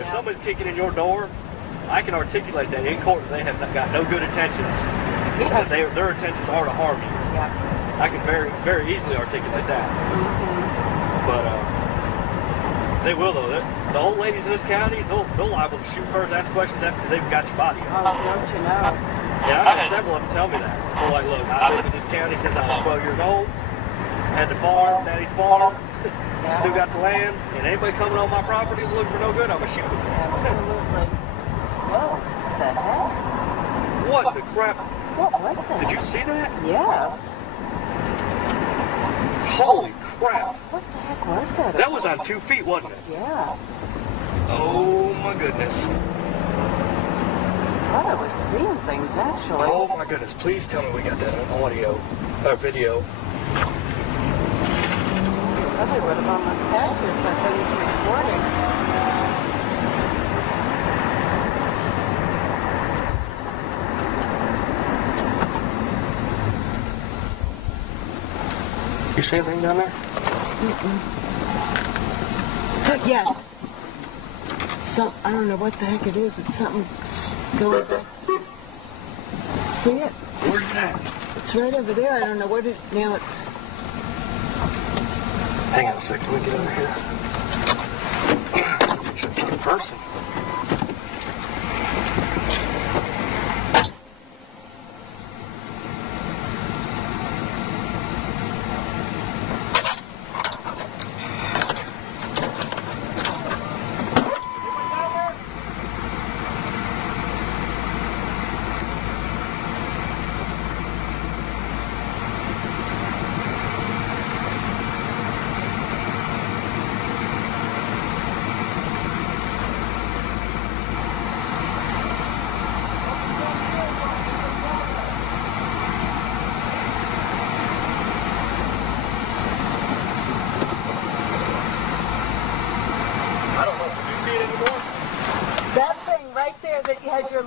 If somebody's kicking in your door, I can articulate that in court. They have got no good intentions. Yeah. Their intentions are to harm you. Yeah. I can very, very easily articulate that. But they will though. The old ladies in this county, they'll liable to shoot first, ask questions after they've got your body. Oh, don't you know? Yeah, I've had several of them tell me that. They're like, look, I've lived in this county since I was 12 years old. Had the farm, daddy's farm. Yeah. Still got the land. And anybody coming on my property looking for no good, I'm gonna shoot them. Absolutely. Whoa, what the heck? What the crap? What was that? Did you see that? Yes. Holy crap. What the heck was that? That was on 2 feet, wasn't it? Yeah. Oh my goodness. I thought I was seeing things actually. Oh my goodness. Please tell me we got that on audio or video. Probably would have almost tagged you if that thing's recording. You see anything down there? Yes. I don't know what the heck it is. It's something going back. See it? Where's that? It's right over there. I don't know what it. Now it's. Hang on a second. Let me get over here. It's not a person.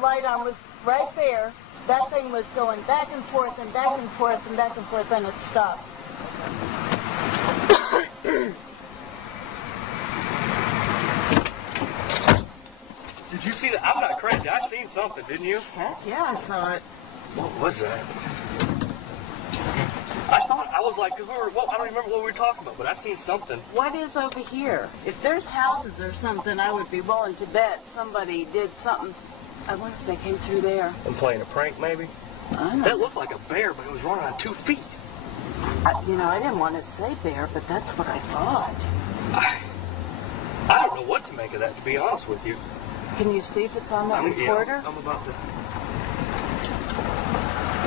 Light on was right there. That thing was going back and forth and back and forth and back and forth, and it stopped. Did you see that? I'm not crazy. I seen something, didn't you? Heck yeah, I saw it. What was that? I was like, cause I don't remember what we were talking about, but I seen something. What is over here? If there's houses or something, I would be willing to bet somebody did something. I wonder if they came through there. I'm playing a prank, maybe? I don't know. That looked like a bear, but it was running on 2 feet. I didn't want to say bear, but that's what I thought. I don't know what to make of that, to be honest with you. Can you see if it's on that recorder? Yeah, I'm about to.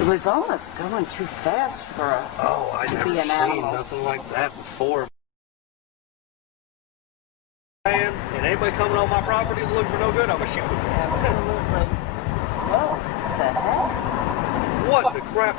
It was almost going too fast for I've never be an seen animal. Nothing like that before. And anybody coming on my property looking for no good, I'm gonna shoot them. Absolutely. Whoa, what the heck? What the crap?